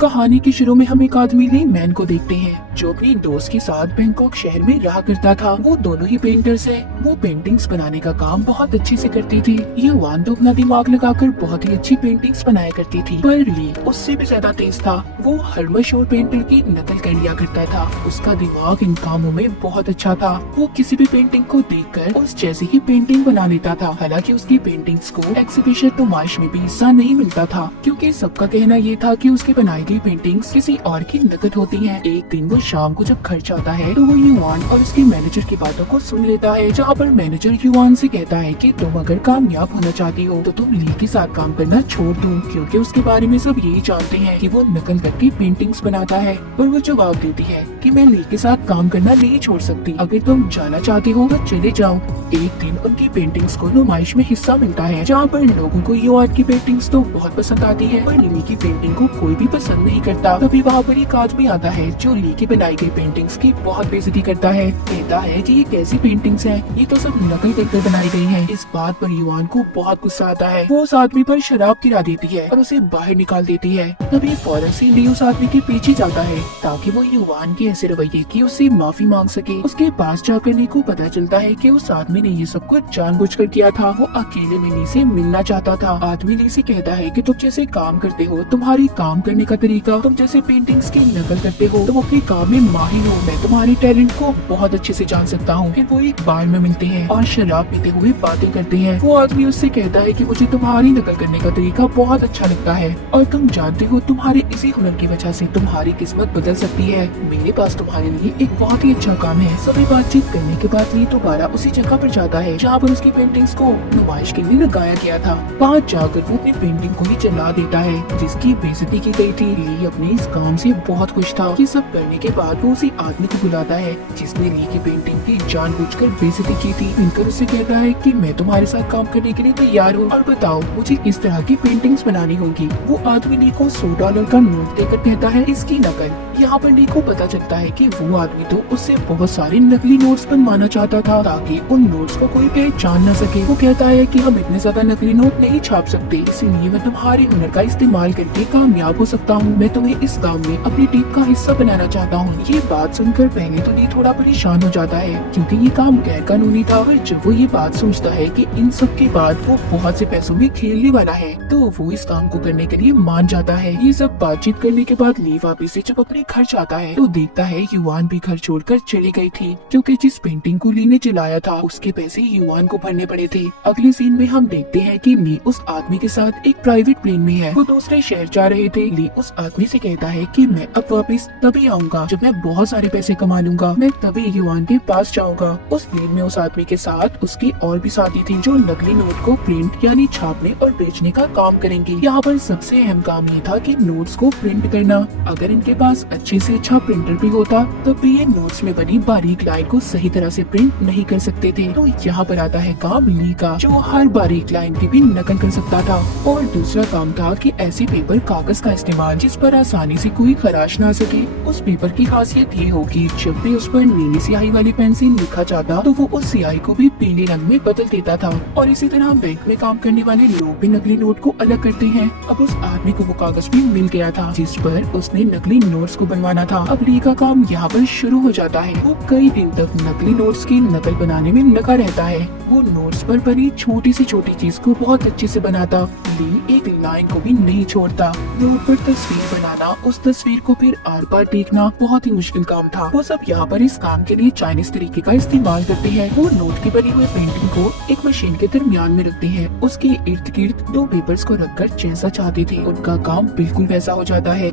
कहानी के शुरू में हम एक आदमी ली मैन को देखते हैं जो अपने दोस्त के साथ बैंकॉक शहर में रहा करता था। वो दोनों ही पेंटर्स हैं। वो पेंटिंग्स बनाने का काम बहुत अच्छे से करती थी। ये वान तो अपना दिमाग लगाकर बहुत ही अच्छी पेंटिंग्स बनाया करती थी, पर ली उससे भी ज्यादा तेज था। वो हर मशहूर पेंटर की नकल कर लिया करता था। उसका दिमाग इन कामों में बहुत अच्छा था। वो किसी भी पेंटिंग को देखकर उस जैसी ही पेंटिंग बना लेता था। हालांकि उसकी पेंटिंग्स को एक्सिबिशन नुमाइश में भी हिस्सा नहीं मिलता था, क्योंकि सबका कहना ये था कि उसकी बनाई गई पेंटिंग्स किसी और की नकल होती हैं। एक दिन वो शाम को जब घर जाता है तो वो युआन और उसके मैनेजर की बातों को सुन लेता है, जहाँ पर मैनेजर युआन से कहता है कि तुम अगर कामयाब होना चाहती हो तो तुम ली के साथ काम करना छोड़ दो, क्योंकि उसके बारे में सब यही जानते हैं कि वो नकल करके पेंटिंग्स बनाता है। पर वो जवाब देती है कि मैं ली के साथ काम करना नहीं छोड़ सकती। अगर तुम जाना चाहती हो तो चले जाओ। एक दिन उनकी पेंटिंग्स को नुमाइश में हिस्सा मिलता है, जहाँ पर लोगों को युआन की पेंटिंग्स तो बहुत पसंद आती है, पर ली की पेंटिंग को कोई भी पसंद नहीं करता। तभी वहाँ पर एक आदमी आता है जो ली की बनाई गई पेंटिंग्स की बहुत बेइज्जती करता है। कहता है कि ये कैसी पेंटिंग्स हैं? ये तो सब नकल करके बनाई गई हैं। इस बात पर युआन को बहुत गुस्सा आता है। वो उस आदमी पर शराब गिरा देती है और उसे बाहर निकाल देती है। तभी फौरन से ली उस आदमी के पीछे जाता है ताकि वो युआन के ऐसे रवैये की उससे माफी मांग सके। उसके पास जाकर ली को पता चलता है कि उस आदमी ने ये सब कुछ जानबूझकर किया था। वो अकेले में ली से मिलना चाहता था। आदमी ली से कहता है कि तुम जैसे काम करते हो, तुम्हारी काम करने का तरीका, तुम जैसे पेंटिंग्स की नकल करते हो, तुम अपने काम में माहिर हो। मैं तुम्हारे टैलेंट को बहुत अच्छे से जान सकता हूँ। फिर वो एक बार में मिलते हैं और शराब पीते हुए बातें करते हैं। वो आदमी उससे कहता है कि मुझे तुम्हारी नकल करने का तरीका बहुत अच्छा लगता है और तुम जानते हो तुम्हारे इसी हुनर की वजह से तुम्हारी किस्मत बदल सकती है। मेरे पास तुम्हारे लिए एक बहुत ही अच्छा काम है। सभी बातचीत करने के बाद ली दोबारा उसी जगह पर जाता है जहाँ पर उसकी पेंटिंग्स को नुमाइश के लिए लगाया गया था। वहाँ जाकर वो अपनी पेंटिंग को ही जला देता है जिसकी बेइज्जती की गई थी। ली अपने इस काम से बहुत खुश था। ये सब करने के बाद वो उसी आदमी को बुलाता है जिसने ली की पेंटिंग की जानबूझकर बेइज्जती की थी। मिलकर उससे कहता है कि मैं तुम्हारे साथ काम करने के लिए तैयार हूँ और बताओ मुझे किस तरह की पेंटिंग्स बनानी होगी। वो आदमी ली को $100 का नोट देकर कहता है इसकी नकल। यहाँ पर ली को पता चलता है कि वो आदमी तो उससे बहुत सारे नकली नोट्स बनवाना चाहता था ताकि उन नोट्स को कोई पहचान न सके। वो कहता है कि हम इतने ज्यादा नकली नोट नहीं छाप सकते, इसीलिए मैं तुम्हारे हुनर का इस्तेमाल करके कामयाब हो सकता हूँ। मैं तुम्हें इस काम में अपनी टीम का हिस्सा बनाना चाहता हूँ। ये बात सुनकर पहले तो ली थोड़ा परेशान हो जाता है क्योंकि ये काम गैर कानूनी था, पर जब वो ये बात सोचता है कि इन सब के बाद वो बहुत से पैसों में खेलने वाला है तो वो इस काम को करने के लिए मान जाता है। ये सब बातचीत करने के बाद ली वापिस से जब अपने घर जाता है तो देखता है युआन भी घर छोड़कर चली गई थी, क्योंकि जिस पेंटिंग को ली ने जलाया था उसके पैसे युआन को भरने पड़े थे। अगले सीन में हम देखते हैं कि ली उस आदमी के साथ एक प्राइवेट प्लेन में है। वो दूसरे शहर जा रहे थे। ली उस आदमी से कहता है कि मैं अब वापस तभी आऊंगा जब मैं बहुत सारे पैसे कमा लूंगा। मैं तभी युआन के पास जाऊंगा। उस प्लेन में उस आदमी के साथ उसकी और भी साथी थी जो नकली नोट को प्रिंट यानी छापने और बेचने का काम करेंगे। यहाँ पर सबसे अहम काम ये था कि नोट्स को प्रिंट करना। अगर इनके पास अच्छे से अच्छा प्रिंटर भी होता तो भी ये नोट्स में बनी बारीक लाइन को सही तरह से प्रिंट नहीं कर सकते थे। तो यहाँ पर आता है काम ली का, जो हर बारीक लाइन की भी नकल कर सकता था। और दूसरा काम था कि ऐसे पेपर कागज का इस्तेमाल जिस पर आसानी से कोई खराश ना सके। उस पेपर की खासियत ये होगी जब भी उस पर नीली स्याही वाली पेन से लिखा जाता तो वो उस स्याही को भी पीले रंग में बदल देता था। और इसी तरह बैंक में काम करने वाले लोग भी नकली नोट को अलग करते हैं। अब उस आदमी को वो कागज भी मिल गया था जिस पर उसने नकली नोट्स को बनवाना था। अब ली का काम यहाँ पर शुरू हो जाता है। वो कई दिन तक नकली नोट्स की नकल बनाने में लगा रहता है। वो नोट्स पर बनी छोटी सी छोटी चीज को बहुत अच्छे से बनाता। ली एक लाइन को भी नहीं छोड़ता। नोट पर तस्वीर बनाना, उस तस्वीर को फिर आर पार देखना बहुत ही मुश्किल काम था। वो सब यहाँ पर इस काम के लिए चाइनीज तरीके का इस्तेमाल करते हैं। वो नोट की बनी हुई पेंटिंग को एक मशीन के दरमियान में रखते हैं। उसके इर्द गिर्द दो पेपर्स को रखकर जैसा चाहते थे उनका काम बिल्कुल वैसा हो जाता है।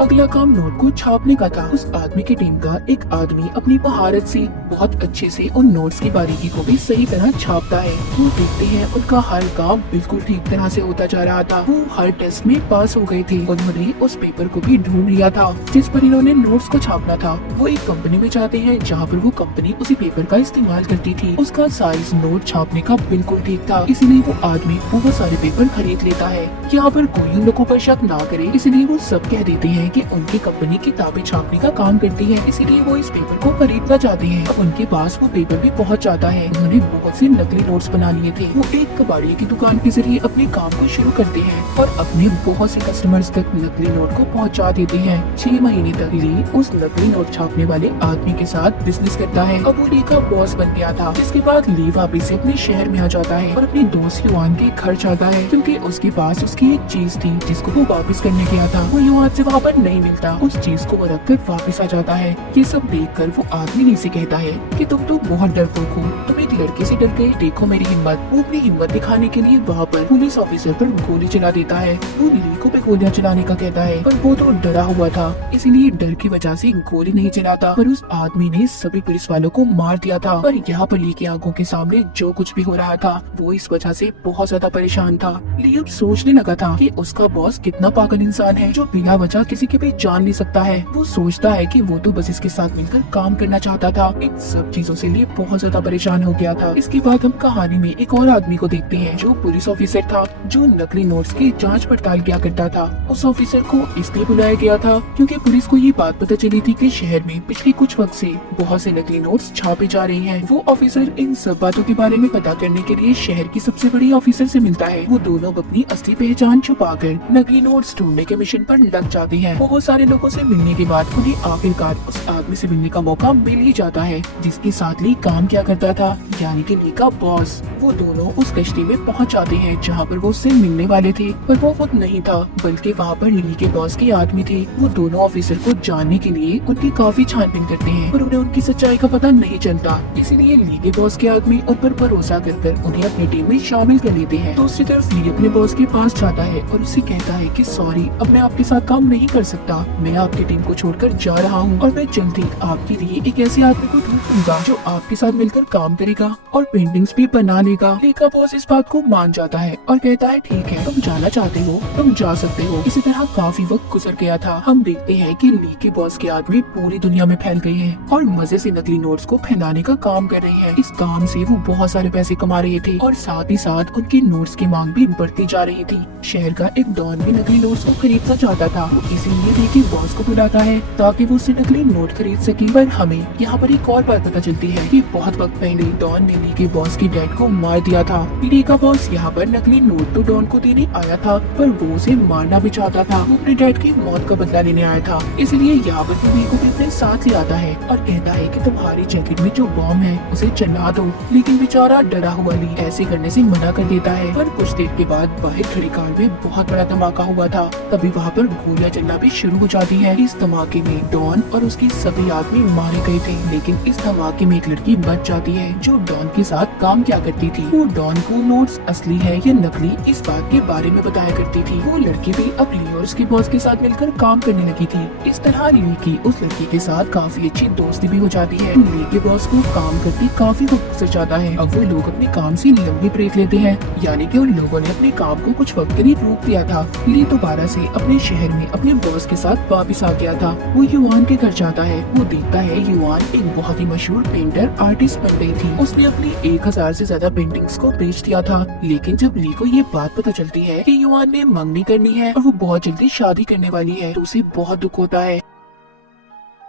अगला काम नोट को छापने का था। उस आदमी की टीम का एक आदमी अपनी महारत से बहुत अच्छे से उन नोट्स की बारीकी को भी सही तरह छापता है। वो देखते हैं उनका हर काम बिल्कुल ठीक तरह से होता जा रहा था। वो हर टेस्ट में पास हो गए थे। उन्होंने उस पेपर को भी ढूंढ लिया था जिस पर इन्होंने नोट्स को छापना था। वो एक कंपनी में जाते हैं जहाँ पर वो कंपनी उसी पेपर का इस्तेमाल करती थी। उसका साइज नोट छापने का बिल्कुल ठीक था, इसलिए वो आदमी बहुत सारे पेपर खरीद लेता है। यहाँ पर कोई उन लोगों पर शक ना करे, इसलिए वो सब कह देते हैं हैं कि उनकी कंपनी किताबें छापने का काम करती है, इसीलिए वो इस पेपर को खरीदना चाहते हैं। अब उनके पास वो पेपर भी बहुत ज्यादा है। उन्होंने बहुत से नकली नोट्स बना लिए थे। वो एक कबाड़िए की दुकान के जरिए अपने काम को शुरू करते हैं और अपने बहुत से कस्टमर्स तक नकली नोट को पहुंचा देते हैं। 6 महीने तक ली उस नकली नोट छापने वाले आदमी के साथ बिजनेस करता है। अब वो ली का बॉस बन गया था। इसके बाद ली वापिस से अपने शहर में आ जाता है और अपने दोस्त युआन के घर जाता है, क्योंकि उसके पास उसकी एक चीज थी जिसको वो वापस करने गया था। वो युआन से वहाँ पर नहीं मिलता। उस चीज को वो रख कर वापिस आ जाता है। ये सब देखकर वो आदमी ली से कहता है कि तुम तो बहुत डरपोक हो, तुम एक लड़के से डर गए, देखो मेरी हिम्मत। वो अपनी हिम्मत दिखाने के लिए वहाँ पर पुलिस ऑफिसर पर गोली चला देता है। वो ली को भी गोलियां चलाने का कहता है, पर वो तो डरा हुआ था, इसीलिए डर की वजह से गोली नहीं चलाता। पर उस आदमी ने सभी पुलिस वालों को मार दिया था। पर यहाँ पर ली की आंखों के सामने जो कुछ भी हो रहा था वो इस वजह से बहुत ज्यादा परेशान था। ली अब सोचने लगा था कि उसका बॉस कितना पागल इंसान है जो बिना वजह किसी की भी जान ले सकता है। वो सोचता है कि वो तो बस इसके साथ मिलकर काम करना चाहता था। इन सब चीजों से लिए बहुत ज्यादा परेशान हो गया था। इसके बाद हम कहानी में एक और आदमी को देखते हैं जो पुलिस ऑफिसर था, जो नकली नोट्स की जांच पड़ताल किया करता था। उस ऑफिसर को इसलिए बुलाया गया था क्योंकि पुलिस को ये बात पता चली थी कि शहर में पिछले कुछ वक्त से बहुत से नकली नोट्स छापे जा रहे हैं। वो ऑफिसर इन सब बातों के बारे में पता करने के लिए शहर की सबसे बड़ी ऑफिसर से मिलता है। वो दोनों अपनी असली पहचान छुपाकर नकली नोट्स ढूंढने के मिशन पर लग जाते हैं। बहुत सारे लोगों से मिलने के बाद उन्हें आखिरकार उस आदमी से मिलने का मौका मिल ही जाता है जिसके साथ ली काम किया करता था, यानी कि ली का बॉस। वो दोनों उस कश्ती में पहुंच जाते हैं जहाँ पर वो उससे मिलने वाले थे, पर वो खुद नहीं था बल्कि वहाँ पर ली के बॉस के आदमी थे। वो दोनों ऑफिसर को जानने के लिए उनकी काफी छानबीन करते हैं पर उन्हें उनकी सच्चाई का पता नहीं चलता, इसीलिए ली के बॉस के आदमी उन पर भरोसा कर उन्हें अपनी टीम में शामिल कर लेते हैं। दूसरी तरफ ली अपने बॉस के पास जाता है और उससे कहता है कि सॉरी, अब मैं आपके साथ काम नहीं कर सकता, मैं आपकी टीम को छोड़कर जा रहा हूँ और मैं जल्दी आपके लिए एक ऐसे आदमी को ढूंढूंगा जो आपके साथ मिलकर काम करेगा और पेंटिंग्स भी बना लेगा। ली का बॉस इस बात को मान जाता है और कहता है ठीक है, तुम जाना चाहते हो तुम जा सकते हो। इसी तरह काफी वक्त गुजर गया था। हम देखते हैं कि ली के बॉस के आदमी पूरी दुनिया में फैल गए हैं और मजे से नकली नोट्स को फैलाने का काम कर रहे हैं। इस काम से वो बहुत सारे पैसे कमा रहे थे और साथ ही साथ उनके नोट्स की मांग भी बढ़ती जा रही थी। शहर का एक डॉन भी नकली नोट्स को खरीदना चाहता था। वो इसीलिए ली के बॉस को बुलाता है ताकि वो उससे नकली नोट खरीद सके। पर हमें यहाँ पर एक और बात पता चलती है कि बहुत वक्त पहले डॉन ने ली के बॉस के डैड को मार दिया था। ली का बॉस यहाँ पर नकली नोट तो डॉन को देने आया था पर वो उसे मारना भी चाहता था। वो अपने डैड की मौत का बदला लेने आया था, इसलिए यहाँ पर वो ली को भी अपने साथ ले आता है और कहता है कि तुम्हारी जैकेट में जो बॉम्ब है उसे चला दो। लेकिन बेचारा डरा हुआ ली ऐसे करने से मना कर देता है। पर कुछ देर के बाद बाहर खड़ी कार में बहुत बड़ा धमाका हुआ था। तभी वहाँ पर गोलियां चलना भी शुरू हो जाती है। इस धमाके में डॉन और उसके सभी आदमी मारे गए थे, लेकिन इस धमाके में एक लड़की बच जाती है जो डॉन के साथ काम किया करती थी। वो डॉन को नोट्स असली है या नकली इस बात के बारे में बताया करती थी। वो लड़की भी अब ली और उसके बॉस के साथ मिलकर काम करने लगी थी। इस तरह ली की उस लड़की के साथ काफी अच्छी दोस्ती भी हो जाती है। ली के बॉस को काम करते काफी वक्त गुजर जाता है। अब वो लोग अपने काम से लंबी ब्रेक लेते हैं, यानी कि उन लोगों ने अपने काम को कुछ वक्त के लिए रोक दिया था। ली दोबारा से अपने शहर में अपने बॉस के साथ वापस आ गया था। वो युआन के घर जाता है। वो देखता है युआन एक बहुत ही मशहूर पेंटर आर्टिस्ट बन गई थी। उसने अपनी 1000 से ज्यादा पेंटिंग्स को बेच दिया था। लेकिन जब ली को ये बात पता चलती है कि युआन ने मंगनी करनी है और वो बहुत जल्दी शादी करने वाली है तो उसे बहुत दुख होता है।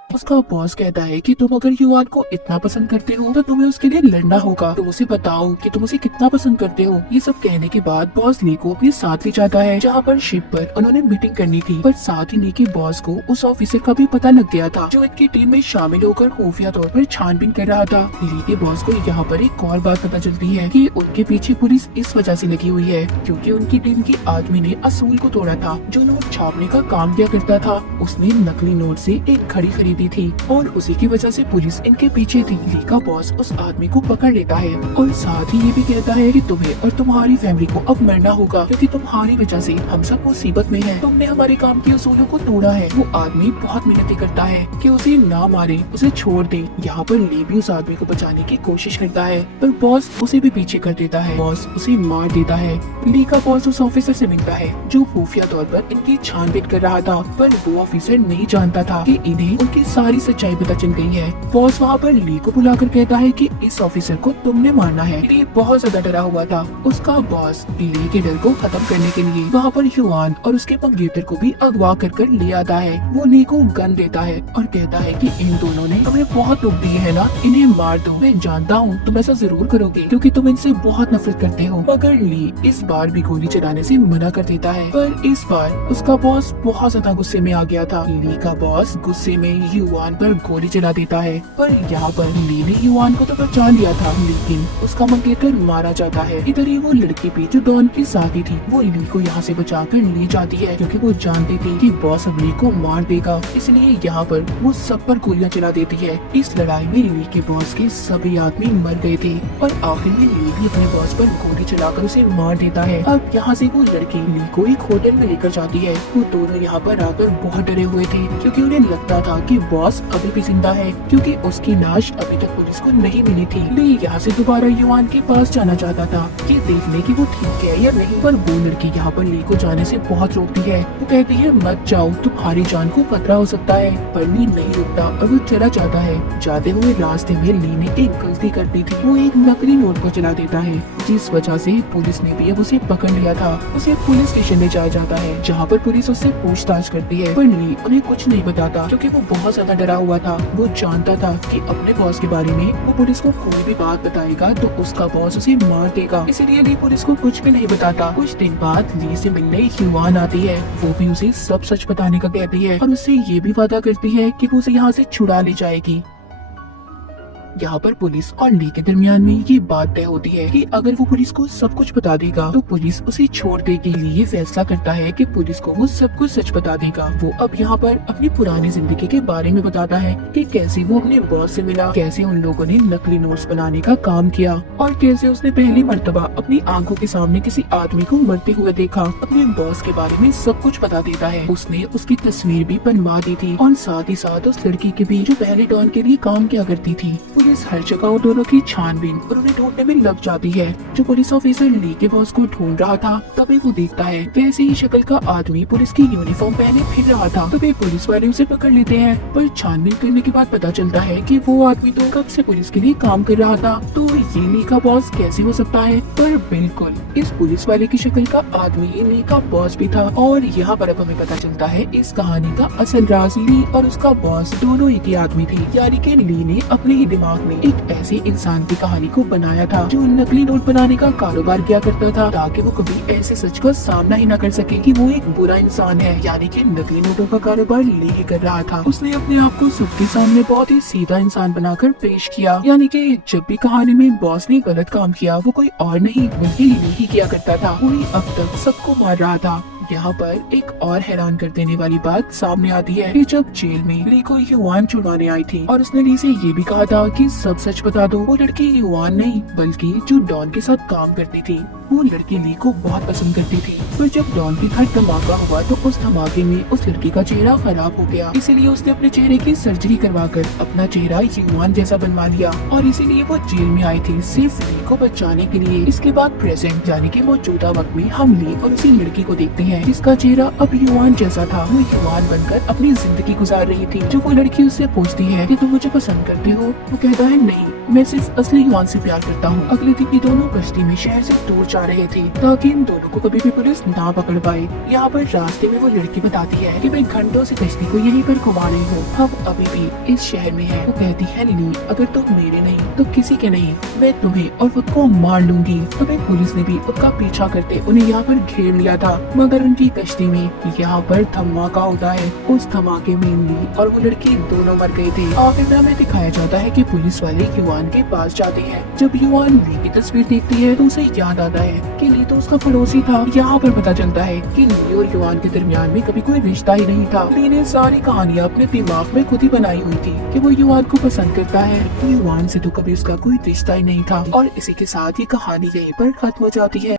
उसका बॉस कहता है कि तुम अगर युआन को इतना पसंद करते हो तो तुम्हें उसके लिए लड़ना होगा, तुम उसे बताओ कि तुम उसे कितना पसंद करते हो। ये सब कहने के बाद बॉस ली को अपने साथ ले जाता है जहाँ पर शिप पर उन्होंने मीटिंग करनी थी। पर साथ ही ली के बॉस को उस ऑफिसर का भी पता लग गया था जो इनकी टीम में शामिल होकर खुफिया तौर पर छानबीन कर रहा था। ली के बॉस को यहाँ पर एक और बात पता चलती है कि उनके पीछे पुलिस इस वजह से लगी हुई है क्योंकि उनकी टीम के आदमी ने असूल को तोड़ा था जो नोट छापने का काम किया करता था। उसने नकली नोट से एक घड़ी खरीदी थी और उसी की वजह से पुलिस इनके पीछे थी। ली का बॉस उस आदमी को पकड़ लेता है और साथ ही ये भी कहता है कि तुम्हें और तुम्हारी फैमिली को अब मरना होगा क्योंकि तुम्हारी वजह से हम सब मुसीबत में हैं। तुमने हमारे काम के असूलों को तोड़ा है। वो आदमी बहुत मिन्नतें करता है कि उसे ना मारे, उसे छोड़ दे। यहाँ पर ली भी उस आदमी को बचाने की कोशिश करता है पर बॉस उसे भी पीछे कर देता है। बॉस उसे मार देता है। ली का बॉस उस ऑफिसर से मिलता है जो खुफिया तौर पर इनकी छानबीन कर रहा था पर वो ऑफिसर नहीं जानता था कि इन्हें उनके सारी सच्चाई पता चल गई है। बॉस वहाँ पर ली को बुलाकर कहता है कि इस ऑफिसर को तुमने मारना है। ली बहुत ज्यादा डरा हुआ था। उसका बॉस ली के डर को खत्म करने के लिए वहाँ पर युआन और उसके मंगेतर को भी अगवा कर ले आता है। वो ली को गन देता है और कहता है कि इन दोनों ने तुम्हें बहुत दुख दिए है ना, इन्हें मार दो। मैं जानता हूँ तुम ऐसा जरूर करोगे क्योंकि तुम इनसे बहुत नफरत करते हो। मगर ली इस बार भी गोली चलाने से मना कर देता है। पर इस बार उसका बॉस बहुत ज्यादा गुस्से में आ गया था। ली का बॉस गुस्से में युआन पर गोली चला देता है। पर यहाँ पर ली ने युआन को तो बचा लिया था, लेकिन उसका मंगेतर मारा जाता है। इधर ही वो लड़की भी जो डॉन की साथी थी वो ली को यहाँ से बचाकर ले जाती है, क्योंकि वो जानती थी कि बॉस अब ली को मार देगा। इसलिए यहाँ पर वो सब पर गोलियां चला देती है। इस लड़ाई में ली के बॉस के सभी आदमी मर गए थे और आखिर में ली भी अपने बॉस पर गोली चलाकर उसे मार देता है। अब यहाँ से वो लड़की ली को एक होटल में लेकर जाती है। वो दोनों यहाँ पर आकर बहुत डरे हुए थे, क्योंकि उन्हें लगता था कि बॉस अभी भी जिंदा है, क्योंकि उसकी लाश अभी तक पुलिस को नहीं मिली थी। ली यहाँ से दोबारा युआन के पास जाना चाहता था कि देखने की वो ठीक है या नहीं, पर वो लड़की यहाँ पर ली को जाने से बहुत रोकती है। वो कहती है मत जाओ, तुम्हारी जान को खतरा हो सकता है। पर ली नहीं रुकता और वो चला जाता है। जाते हुए रास्ते में ली ने एक गलती कर दी थी। वो एक नकली नोट को चला देता है, जिस वजह से पुलिस ने भी अब उसे पकड़ लिया था। उसे पुलिस स्टेशन ले जाया जाता है, जहाँ पर पुलिस उससे पूछताछ करती है। पर ली उन्हें कुछ नहीं बताता, क्योंकि वो बहुत ज्यादा डरा हुआ था। वो जानता था कि अपने बॉस के बारे में वो पुलिस को कोई भी बात बताएगा तो उसका बॉस उसे मार देगा। इसीलिए ली पुलिस को कुछ भी नहीं बताता। कुछ दिन बाद ली से मिलने युआन आती है। वो भी उसे सब सच बताने का कहती है और उससे ये भी वादा करती है कि वो उसे यहाँ से छुड़ा ले जाएगी। यहाँ पर पुलिस और ली के दरमियान में ये बात तय होती है कि अगर वो पुलिस को सब कुछ बता देगा तो पुलिस उसे छोड़ देगी। ली ये फैसला करता है कि पुलिस को वो सब कुछ सच बता देगा। वो अब यहाँ पर अपनी पुरानी जिंदगी के बारे में बताता है कि कैसे वो अपने बॉस से मिला, कैसे उन लोगों ने नकली नोट्स बनाने का काम किया और कैसे उसने पहली मर्तबा अपनी आंखों के सामने किसी आदमी को मरते हुए देखा। अपने बॉस के बारे में सब कुछ बता देता है। उसने उसकी तस्वीर भी बनवा दी थी और साथ ही साथ उस लड़की के भी जो पहले डॉन के लिए काम किया करती थी। पुलिस हर जगह उन दोनों की छानबीन और उन्हें ढूंढने में लग जाती है। जो पुलिस ऑफिसर ली के बॉस को ढूंढ रहा था तभी वो देखता है वैसे ही शक्ल का आदमी पुलिस की यूनिफॉर्म पहने फिर रहा था। तभी पुलिस वाले उसे पकड़ लेते हैं। पर छानबीन करने के बाद पता चलता है कि वो आदमी तो कब से पुलिस के लिए काम कर रहा था। तो ये ली का बॉस कैसे हो सकता है? पर बिल्कुल इस पुलिस वाले की शक्ल का आदमी ये ली का बॉस भी था। और यहाँ पर अब हमें पता चलता है इस कहानी का असल राज ली और उसका बॉस दोनों एक ही आदमी थे। यानी कि ली ने अपने ही दिमाग में एक ऐसे इंसान की कहानी को बनाया था जो नकली नोट बनाने का कारोबार किया करता था, ताकि वो कभी ऐसे सच का सामना ही न कर सके कि वो एक बुरा इंसान है। यानी कि नकली नोटों का कारोबार ली ही कर रहा था। उसने अपने आप को सबके सामने बहुत ही सीधा इंसान बनाकर पेश किया। यानी कि जब भी कहानी में बॉस ने गलत काम किया वो कोई और नहीं बल्कि ली ही किया करता था। वही अब तक सबको मार रहा था। यहाँ पर एक और हैरान कर देने वाली बात सामने आती है कि जब जेल में ली को युआन छुड़वाने आई थी और उसने ली से ये भी कहा था कि सब सच बता दो, वो लड़की युआन नहीं बल्कि जो डॉन के साथ काम करती थी। वो लड़की ली को बहुत पसंद करती थी। पर जब डॉन के घर धमाका हुआ तो उस धमाके में उस लड़की का चेहरा खराब हो गया। इसीलिए उसने अपने चेहरे की सर्जरी करवाकर अपना चेहरा युआन जैसा बनवा लिया और इसीलिए वो जेल में आई थी सिर्फ ली को बचाने के लिए। इसके बाद प्रेजेंट यानी कि मौजूदा वक्त में हम ली और उसी लड़की को देखते हैं जिसका चेहरा अब युआन जैसा था। वो युआन बनकर अपनी जिंदगी गुजार रही थी। जो वो लड़की उससे पूछती है कि तुम मुझे पसंद करते हो, वो कहता है नहीं, मैं सिर्फ असली युआन से प्यार करता हूँ। अगले दिन ये दोनों कश्ती में शहर से दूर जा रहे थे ताकि इन दोनों को कभी भी पुलिस ना पकड़ पाए। यहाँ पर रास्ते में वो लड़की बताती है कि मैं घंटों से कश्ती को यहीं पर घुमा रही हूँ, हम अभी भी इस शहर में है। वो कहती है ली अगर तुम मेरे नहीं तो किसी के नहीं, मैं तुम्हें और खुद को मार लूंगी। तभी पुलिस ने भी उसका पीछा करते उन्हें यहाँ पर घेर लिया था। मगर उनकी कश्ती में यहाँ पर धमाका होता है। उस धमाके में ली और वो लड़की दोनों मर गए थे। आखिर में हमें दिखाया जाता है कि पुलिस वाले युआन के पास जाते हैं। जब युआन ली की तस्वीर देखती है तो उसे याद आता है कि ली तो उसका पड़ोसी था। यहाँ पर पता चलता है कि ली और युआन के दरमियान में कभी कोई रिश्ता ही नहीं था। ली ने सारी कहानियाँ अपने दिमाग में खुद ही बनाई हुई थी कि वो युआन को पसंद करता है। युआन से तो कभी उसका कोई रिश्ता ही नहीं था। और इसी के साथ ही कहानी यहीं पर खत्म हो जाती है।